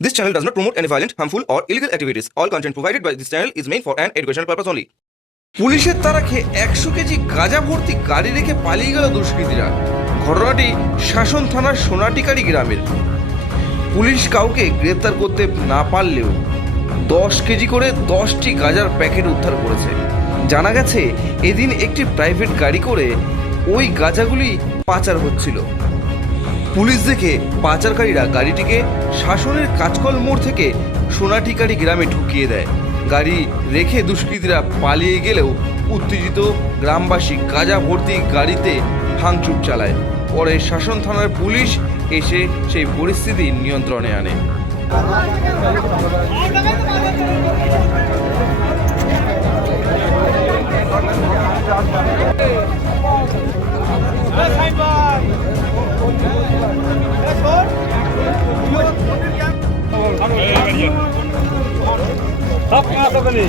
This channel does not promote any violent, harmful, or illegal activities. All content provided by this channel is meant for an educational purpose only. পুলিশের তারা খেয়ে একশো KG গাঁজা ভর্তি গাড়ি রেখে পালিয়ে গেল দুষ্কৃতীরা ঘটনাটি শাসন থানার সোনাটিকারি গ্রামের পুলিশ কাউকে গ্রেপ্তার করতে না পারলেও দশ কেজি করে দশটি গাঁজার প্যাকেট উদ্ধার করেছে জানা গেছে এদিন একটি প্রাইভেট গাড়ি করে ওই গাঁজাগুলি পাচার হচ্ছিল পুলিশ দেখে পাচারকারীরা গাড়িটিকে শাসনের কাজকল মোড় থেকে সোনাটিকারি গ্রামে ঢুকিয়ে দেয়। গাড়ি রেখে দুষ্কৃতীরা পালিয়ে গেলেও উত্তেজিত গ্রামবাসী গাঁজা ভর্তি গাড়িতে ভাঙচুর চালায়। পরে শাসন থানার পুলিশ এসে সেই পরিস্থিতি নিয়ন্ত্রণে আনে। সব পাঁচশো করে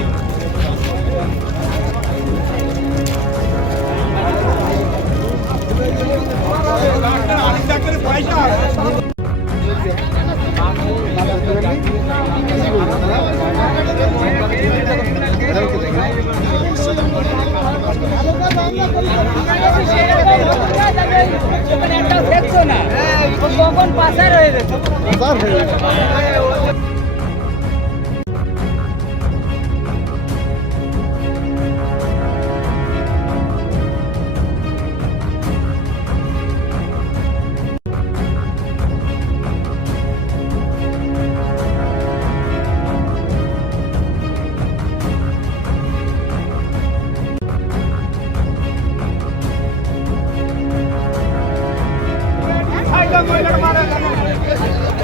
দেখছ না কখন পাচার হয়ে গেছে ஆயுதம் கொள்ளிட மாட்டேன்